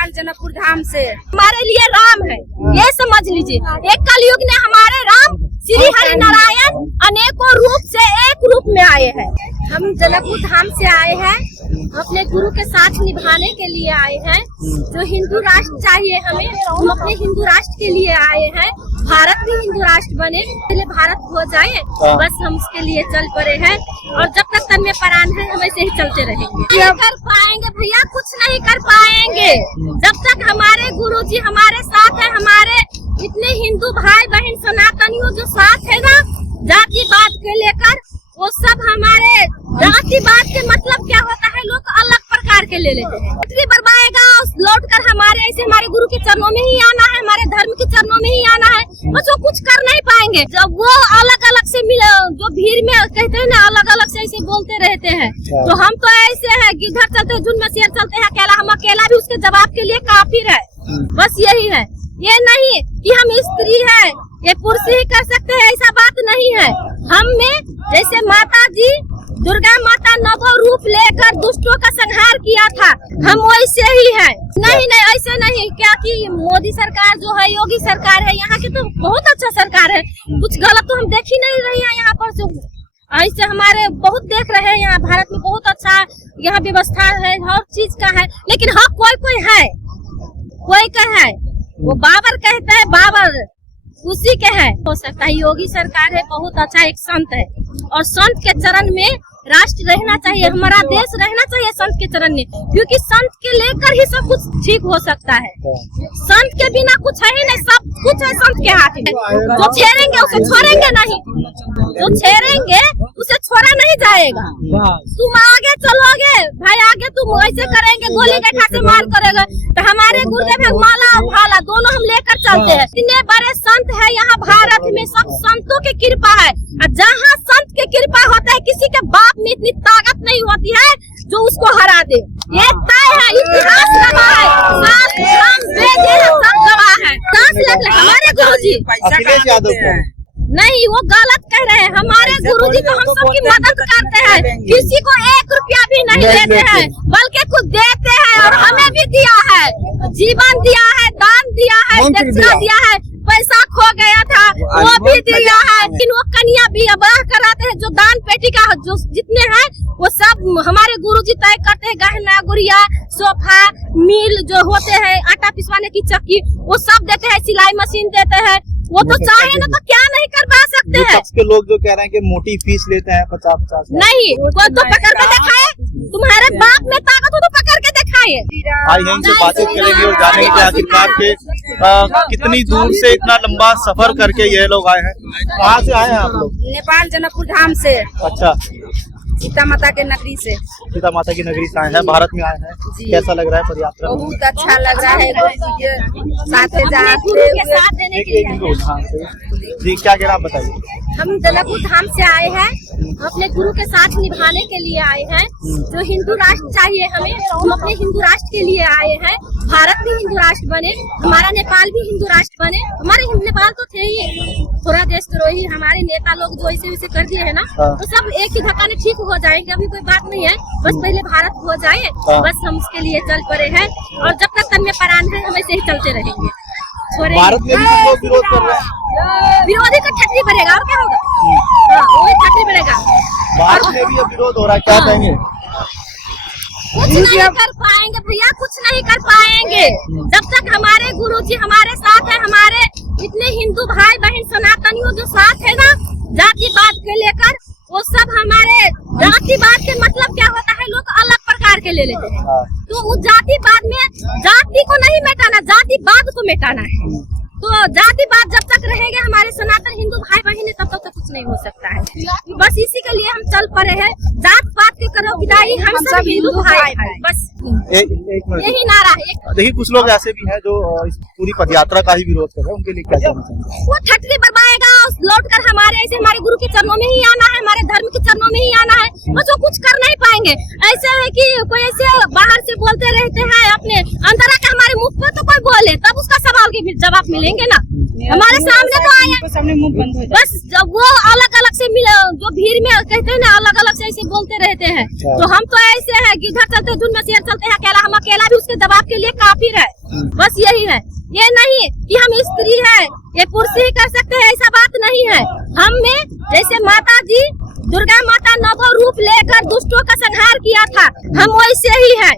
नेपाल जनकपुर धाम से हमारे लिए राम है, ये समझ लीजिए। एक कलयुग ने हमारे राम श्री हरि नारायण अनेकों रूप से एक रूप में आए हैं। हम जनकपुर धाम से आए हैं, अपने गुरु के साथ निभाने के लिए आए हैं। जो हिंदू राष्ट्र चाहिए हमें, हम अपने हिंदू राष्ट्र के लिए आए हैं। भारत भी हिंदू राष्ट्र बने, पहले भारत हो जाए, बस हम उसके लिए चल पड़े हैं। और जब तक तन में प्राण है हम ऐसे ही चलते रहेंगे। नहीं कर पाएंगे भैया, कुछ नहीं कर पाएंगे जब तक हमारे गुरुजी हमारे साथ है। हमारे इतने हिंदू भाई बहन सनातनियों जो साथ है ना, जातिवाद के लेकर, वो सब हमारे जातिवाद के मतलब क्या होता है, लोग अलग प्रकार के ले लेते हैं। पृथ्वी पर बाएगा लौट कर हमारे ऐसे हमारे गुरु के चरणों में ही आना है, हमारे धर्म के चरणों में ही आना है। बस वो कुछ कर नहीं पाएंगे। जब वो अलग अलग से जो भीड़ में कहते हैं ना, अलग अलग से ऐसे बोलते रहते हैं, तो हम तो ऐसे है गिद्धर चलते हैं, झुंड में शेर चलते हैं अकेला। हम अकेला भी उसके जवाब के लिए काफिर है। बस यही है, ये नहीं कि हम स्त्री है, ये पुरुष ही कर सकते हैं, ऐसा बात नहीं है। हम में जैसे माता जी दुर्गा माता नवो रूप लेकर दुष्टों का संहार किया था, हम वैसे ही है। नहीं नहीं ऐसे नहीं, क्या कि मोदी सरकार जो है, योगी सरकार है, यहाँ की तो बहुत अच्छा सरकार है। कुछ गलत तो हम देख ही नहीं रहे हैं यहाँ पर। जो ऐसे हमारे बहुत देख रहे हैं, यहाँ भारत में बहुत अच्छा यहाँ व्यवस्था है, हर चीज का है। लेकिन हाँ कोई है, कोई का है, वो बाबर कहता है, बाबर उसी के है। हो सकता है योगी सरकार है, बहुत अच्छा एक संत है, और संत के चरण में राष्ट्र रहना चाहिए, हमारा देश रहना चाहिए संत के चरण में, क्योंकि संत के लेकर ही सब कुछ ठीक हो सकता है। संत के बिना कुछ है ही नहीं, सब कुछ है संत के हाथ में। जो छेड़ेंगे उसे छोड़ेंगे नहीं, जो छेड़ेंगे उसे छोड़ा नहीं जाएगा। तुम आगे चलोगे भाई, आगे तुम ऐसे करेंगे, गोली गठा से मार करेगा, तो हमारे गुरुदेव है माला और भाला दोनों हम लेकर चलते हैं। इतने बड़े संत है यहाँ भारत में, सब संतों की कृपा है। जहाँ संत की कृपा होता है, किसी के बाप में इतनी ताकत नहीं होती है जो उसको हरा दे। ये तय है, इतिहास गवाह है, सब गवाह है। हमारे गुरुजी अखिलेश यादव नहीं, वो गलत कह रहे हैं। हमारे गुरुजी तो हम सबकी मदद करते हैं, किसी को 1 रुपया भी नहीं देते हैं, बल्कि कुछ देते हैं। और हमें भी दिया है, जीवन दिया है, दान दिया है, दक्षिणा दिया है, पैसा खो गया था वो भी दिया है। लेकिन वो कन्या भी ब्याह कराते हैं, जो दान पेटी का जो जितने हैं वो सब हमारे गुरुजी तय करते हैं। गहना गुड़िया, सोफा, मिल जो होते हैं, आटा पिसवाने की चक्की, वो सब देते हैं। सिलाई मशीन देते हैं। वो तो चाहे ना तो क्या नहीं करवा सकते हैं। के लोग जो कह रहे हैं कि मोटी फीस लेते हैं 50-50 नहीं, कोई तो पकड़ के दिखाए, तुम्हारे बाप में ताकत हो तो पकड़ के दिखाइए। आई हैं इनसे बातचीत करेंगे और जानेंगे कि आखिरकार के कितनी दूर से इतना लंबा सफर करके ये लोग आए हैं। कहाँ से आए हैं आप लोग? नेपाल जनकपुर धाम से। अच्छा, सीता माता के नगरी से। सीता माता की नगरी से आए हैं, भारत में आए हैं। कैसा लग रहा है पदयात्रा? बहुत अच्छा लग रहा है, गुरु जी के साथ देने के लिए। जी क्या कह रहे आप बताइए। हम जनकपुर धाम से आए हैं, अपने गुरु के साथ निभाने के लिए आए हैं। जो हिंदू राष्ट्र चाहिए हमें, हम अपने हिंदू राष्ट्र के लिए आए हैं। भारत भी हिंदू राष्ट्र बने, हमारा नेपाल भी हिंदू राष्ट्र बने। हमारे नेपाल तो थे ही थोड़ा देशद्रोही, हमारे नेता लोग जो ऐसे वैसे कर दिए है ना, तो सब एक ही धक्का में ठीक हो जाएंगे। अभी कोई बात नहीं है, बस पहले भारत हो जाए, बस हम उसके लिए चल पड़े हैं। और जब तक तन में प्राण है हम ऐसे ही चलते रहेंगे। भारत में भी लोग विरोध कर रहे हैं। विरोधी का ठटरी बढ़ेगा और क्या होगा? वही ठटरी बढ़ेगा। भारत में भी विरोध हो रहा है, क्या कहेंगे? कुछ नहीं कर पाएंगे भैया, कुछ नहीं कर पाएंगे जब तक हमारे गुरुजी हमारे साथ है। हमारे इतने हिंदू भाई बहन सनातनियों जो साथ है ना, जातिवाद के लेकर, वो सब हमारे जातिवाद के मतलब क्या होता है, लोग अलग प्रकार के ले लेते हैं। तो उस जातिवाद में जाति को नहीं मिटाना, जातिवाद को मिटाना है। तो जातिवाद जब तक रहेगा हमारे सनातन हिंदू भाई बहन, तब तक तो कुछ नहीं हो सकता है। बस इसी के लिए हम चल पड़े हैं। जात पात के करो विदाई, हम सब हिंदू भाई हैं। बस एक मिनट, यही नारा है। देखिए कुछ लोग ऐसे भी हैं जो इस पूरी पदयात्रा का ही विरोध कर रहे हैं, उनके लिए क्या कहना चाहिए? वो ठटरी बरबाएगा, लौट कर हमारे ऐसे हमारे गुरु के चरणों में ही आना है, हमारे धर्म के चरणों में ही आना है। बस वो कुछ कर नहीं पाएंगे। ऐसे है कि कोई ऐसे बाहर से बोलते रहते हैं, अपने अंदर आकर हमारे मुख पे तो कोई बोले, तब उसका सवाल के जवाब मिलेंगे ना। हमारे सामने तो आए, सामने मुंह बंद हो जाए। बस जब वो अलग अलग से जो भीड़ में कहते हैं ना, अलग अलग से ऐसे बोलते रहते हैं। तो हम तो ऐसे हैं कि इधर चलते धुन में शेर चलते हैं अकेला, हम अकेला भी उसके दबाव के लिए काफिर है। बस यही है, ये नहीं कि हम स्त्री है ये कुर्सी ही कर सकते हैं, ऐसा बात नहीं है। हम में जैसे माता जी दुर्गा माता नव रूप लेकर दुष्टों का संहार किया था, हम वैसे ही है।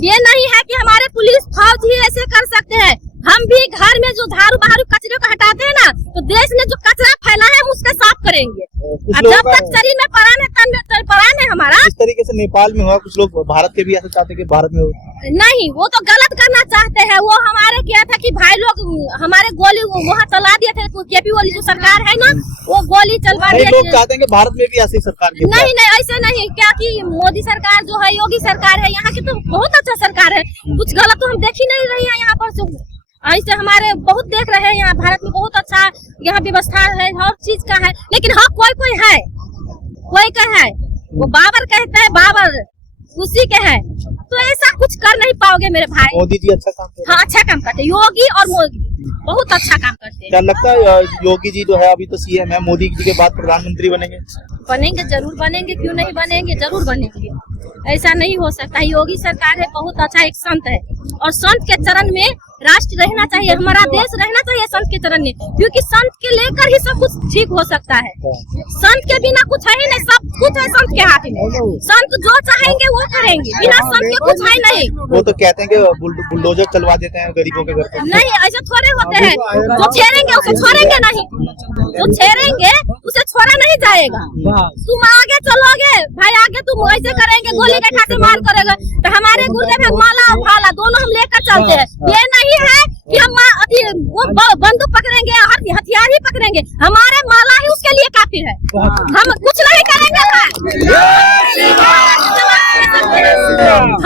ये नहीं है कि हमारे पुलिस फौज ही ऐसे कर सकते हैं। हम भी घर में जो झाड़ू बहारू कचरे को हटाते हैं ना, तो देश में जो कचरा फैला है हम उसका साफ करेंगे। जब तक शरीर में परान है, तन में परान है हमारा। इस तरीके से नेपाल में हुआ, कुछ लोग भारत के भी ऐसा चाहते हैं कि भारत में हो। नहीं, वो तो गलत करना चाहते हैं। वो हमारे क्या था कि भाई लोग हमारे गोली वहाँ चला दिए थे, तो केपी वाली जो सरकार है ना, वो गोली चलवा दिए। लोग चाहते हैं कि भारत में भी ऐसी सरकार की। नहीं नहीं, ऐसे नहीं। क्या कि मोदी सरकार जो है, योगी सरकार है, यहाँ की तो बहुत अच्छा सरकार है। कुछ गलत तो हम देख ही नहीं रही है यहाँ पर। ऐसे हमारे बहुत देख रहे हैं, यहाँ भारत में बहुत अच्छा यहाँ व्यवस्था है, हर चीज का है। लेकिन हाँ, कोई है, कोई का है, वो बाबर कहता है, बाबर उसी के है। तो ऐसा कुछ कर नहीं पाओगे मेरे भाई। मोदी जी अच्छा काम करते हैं। हाँ, अच्छा काम करते हैं। योगी और मोदी बहुत अच्छा काम करते हैं। क्या लगता है योगी जी जो है अभी तो सीएम है, मोदी जी के बाद प्रधानमंत्री बनेंगे? बनेंगे, जरूर बनेंगे, क्यों नहीं बनेंगे, जरूर बनेंगे। ऐसा नहीं हो सकता। योगी सरकार है, बहुत अच्छा एक संत है, और संत के चरण में राष्ट्र रहना चाहिए, हमारा देश रहना चाहिए संत के चरण में, क्योंकि संत के लेकर ही सब कुछ ठीक हो सकता है। संत के बिना कुछ है ही नहीं, सब कुछ है संत के हाथ में। संत जो चाहेंगे वो करेंगे, बिना संत के कुछ है नहीं। वो तो कहते हैं कि बुलडोजर चलवा देते हैं गरीबों के घर पे। नहीं, ऐसे थोड़े होते हैं। जो छेड़ेंगे उसे छोड़ेंगे नहीं, जो छेड़ेंगे उसे छोड़ा नहीं जाएगा। तुम आगे चलोगे भाई, आगे तुम ऐसे करेंगे, गोली बैठा से मार करेगा, तो हमारे गुरुदेव है माला और भाला दोनों हम लेकर चलते हैं। ये नहीं है कि हम वो बंदूक पकड़ेंगे, हथियार ही पकड़ेंगे। हमारे माला ही उसके लिए काफी है। हम कुछ नहीं करेंगे।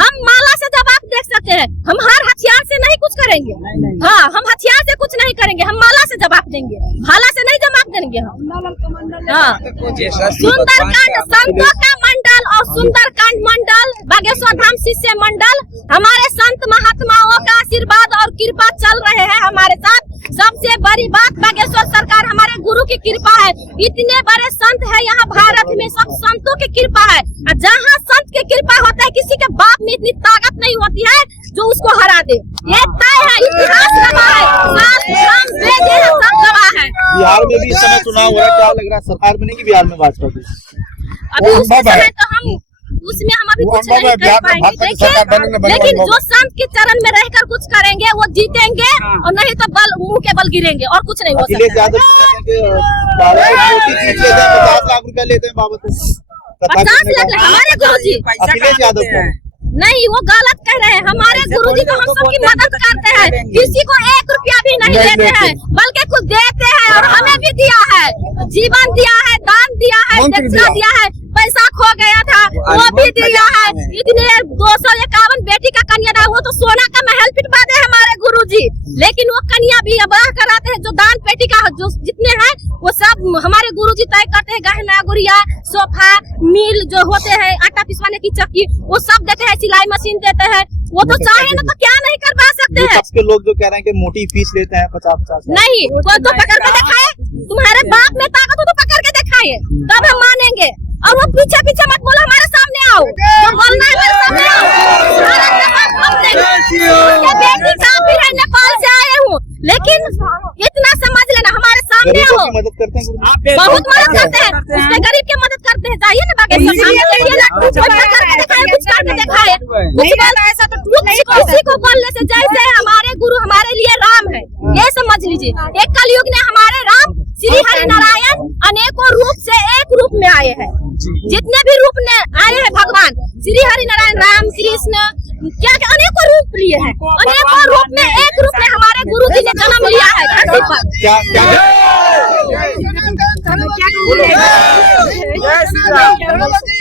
हम माला से जवाब देख सकते हैं, हम हर हथियार से नहीं कुछ करेंगे। हाँ, हम हथियार से कुछ नहीं करेंगे, हम माला से जवाब देंगे, भाला से नहीं जवाब देंगे हम। हाँ, सुंदरकांड संतों का मंडल और सुंदरकांड मंडल बागेश्वर धाम शिष्य मंडल, हमारे संत महात्माओं का आशीर्वाद और कृपा चल रहे हैं हमारे साथ। सबसे बड़ी बात बागेश्वर सरकार, हमारे गुरु की कृपा है। इतने बड़े संत है यहाँ भारत में, सब संतों की कृपा है। जहाँ संत की कृपा होता है, किसी के बाप में इतनी ताकत नहीं होती है जो उसको हरा दे। ये तय है, इतिहास गवाह है, सब गवाह है। बिहार में भी इस समय चुनाव हो रहा है, क्या लग रहा है सरकार बनेगी बिहार में भाजपा की? अभी उस समय तो हम उसमें हम अभी कुछ नहीं कर पाएंगे, लेकिन जो संत के चरण में रहकर कुछ करेंगे वो जीतेंगे, और नहीं तो बल मुंह के बल गिरेंगे, और कुछ नहीं हो सकता। 50 लाख रुपया लेते हैं बाबा, 50 लाख हमारे गुरुजी। अखिलेश यादव को नहीं, वो गलत कह रहे हैं। हमारे गुरुजी तो हम सबकी मदद करते हैं, किसी को 1 रुपया भी नहीं देते हैं, बल्कि कुछ देते हैं, और हमें भी दिया है, जीवन दिया है, दान दिया है, दक्षिणा दिया है, पैसा खो गया था वो भी दिया है। इतने 251 बेटी का कन्यादान, वो तो सोना का महल पिटवा दे हमारे गुरुजी, लेकिन वो कन्या भी अबह कराते हैं। जो दान पेटी का जो जितने हैं वो सब हमारे गुरुजी तय करते हैं। गहना गुड़िया, सोफा, मिल जो होते हैं, आटा पिसवाने की चक्की, वो सब देते हैं, सिलाई मशीन देते हैं। वो तो चाहे ना तो क्या नहीं करवा सकते हैं। के लोग जो कह रहे हैं कि मोटी फीस लेते हैं 50-50 नहीं, वो तो पकड़ के दिखाए, तुम्हारे बाप में ताकत हो तो पकड़ के दिखाइए, तब हम मानेंगे। और वो पीछे पीछे मत बोलो, हमारे सामने आओ, जो बोलना है मेरे सामने आओ। बेटी काफी है, नेपाल से आए हूँ, लेकिन इतना समझ लेना, हमारे सामने आओ। मदद करते हैं, बहुत मदद करते हैं, उसके गरीब की मदद करते हैं। चाहिए ना बागेश्वर कुछ करके दिखाए, कुछ करके दिखाए, किसी को बोलने से। जैसे हमारे गुरु हमारे लिए राम है, ये समझ लीजिए। एक कलयुग ने हमारे राम श्री हरि नारायण अनेकों रूप से एक रूप में आए हैं। जितने भी रूप में आए हैं भगवान श्री हरि नारायण, राम, कृष्ण, क्या क्या अनेकों रूप लिए हैं। अनेकों रूप में एक रूप में हमारे गुरु जी ने जन्म लिया है धरती पर।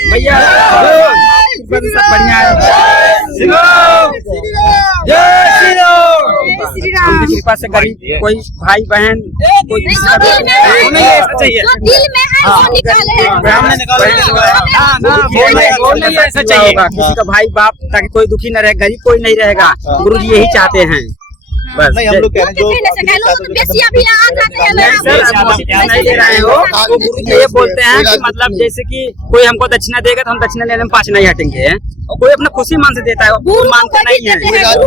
बढ़िया कृपा से गरीब कोई भाई बहन कोई जो दिल में है वो निकाले। ऐसा चाहिए किसी का भाई बाप, ताकि कोई दुखी न रहे, गरीब कोई नहीं रहेगा। गुरु जी यही चाहते हैं। बस नहीं हम लोग कह रहे हैं कहने से कह लो तो बेसिया भी आ जाते हैं नहीं सर, आप दक्षिणा नहीं दे रहे हो तो गुरु जी ये बोलते हैं कि मतलब जैसे कि कोई हमको दक्षिणा देगा तो हम दक्षिणा लेने में पाछ नहीं हटेंगे और कोई अपना खुशी मन से देता है गुरु मानता नहीं है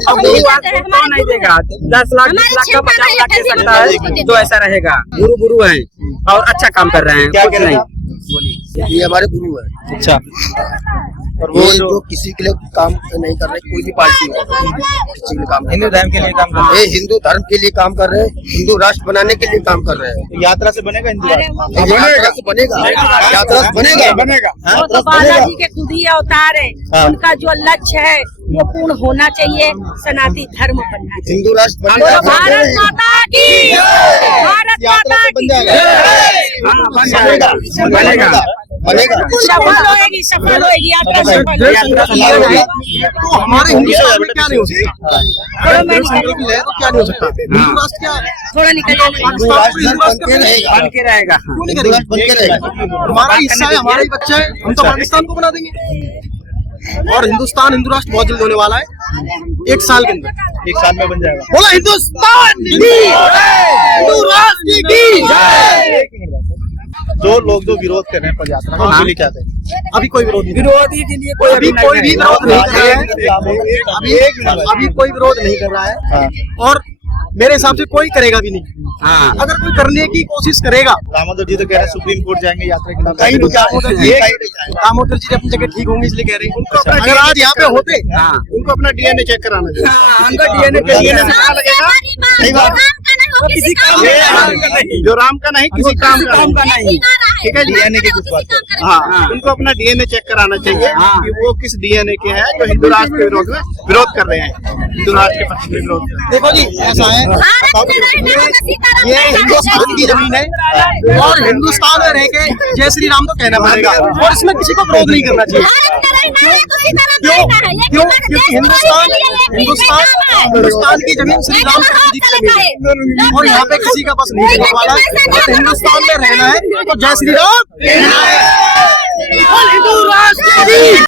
अब गुरु आपको नहीं देगा 10 लाख 20 लाख का 50 लाख दे सकता है तो ऐसा रहेगा गुरु गुरु है और अच्छा काम कर रहे हैं क्या कुछ कह रहे हैं नहीं ये हमारे गुरु है। अच्छा और वो जो किसी के लिए काम नहीं कर रहे, कोई भी पार्टी है किसी के लिए काम हिंदू धर्म के लिए काम कर रहे ये हिंदू धर्म के लिए काम कर रहे हैं, हिंदू राष्ट्र बनाने के लिए काम कर रहे हैं। हैं। यात्रा से बनेगा हिंदू राष्ट्र? यात्रा से बनेगा, यात्रा से बनेगा। वो तो बालाजी के खुद ही अवतार है, हाँ। उनका जो लक्ष्य है वो पूर्ण होना चाहिए, सनातन धर्म बनना चाहिए। हिंदू राष्ट्र बोलो बनेगा। भारत माता की, भारत यात्रा माता से बन की जाएगा, बनेगा, बनेगा। सफल होएगी, सफल होएगी यात्रा सफल होएगी। तो हमारे हिंदू राष्ट्र में क्या नहीं हो सकता? थोड़ा मैं निकल तो क्या नहीं हो सकता? हिंदू राष्ट्र क्या है? थोड़ा निकल हिंदू राष्ट्र बन के रहेगा, बन के रहेगा क्यों नहीं करेगा? बन के रहेगा। हमारा हिस्सा है, हमारा ही बच्चा है, हम तो पाकिस्तान को बना देंगे। और हिंदुस्तान हिंदू राष्ट्र बहुत जल्द होने वाला है, 1 साल के अंदर। 1 साल में बन जाएगा। बोला हिंदुस्तान की हिंदू राष्ट्र की जय। जो लोग जो विरोध कर रहे हैं पद यात्रा का उनके लिए क्या कहें? अभी कोई विरोध नहीं, विरोधी के लिए कोई अभी कोई भी विरोध नहीं कर रहा है, अभी कोई विरोध नहीं कर रहा है। हाँ। और मेरे हिसाब से कोई करेगा भी नहीं। हाँ अगर कोई करने की कोशिश करेगा, दामोदर जी तो कह रहे हैं सुप्रीम कोर्ट जाएंगे यात्रा के कहीं नहीं दामोदर जी दामोदर जी अपनी जगह ठीक होंगे इसलिए कह रहे हैं। अगर आज यहाँ पे होते हाँ। उनको अपना डीएनए चेक कराना चाहिए। उनका डीएनए के लिए पता लगेगा सही बात। किसी काम का नहीं, जो राम का नहीं किसी काम का काम का नहीं ठीक है जी। डीएनए की कुछ बात है। हाँ, उनको अपना डीएनए चेक कराना चाहिए हाँ। कि वो किस डीएनए के हैं जो हिंदू राष्ट्र के विरोध में विरोध कर रहे हैं, हिंदू राष्ट्र के पक्ष में विरोध कर रहे हैं। देखो जी ऐसा है, ये हिंदुस्तान की जमीन है और हिंदुस्तान में रह के जय श्री राम तो कहना पड़ेगा और इसमें किसी को विरोध नहीं करना चाहिए। क्यों? क्योंकि हिंदुस्तान की जमीन श्री राम जी की जमीन है और यहाँ पे किसी का बस नहीं रहने वाला। अगर हिंदुस्तान में रहना है तो जय श्री राम कहना है। हिंदू राष्ट्र की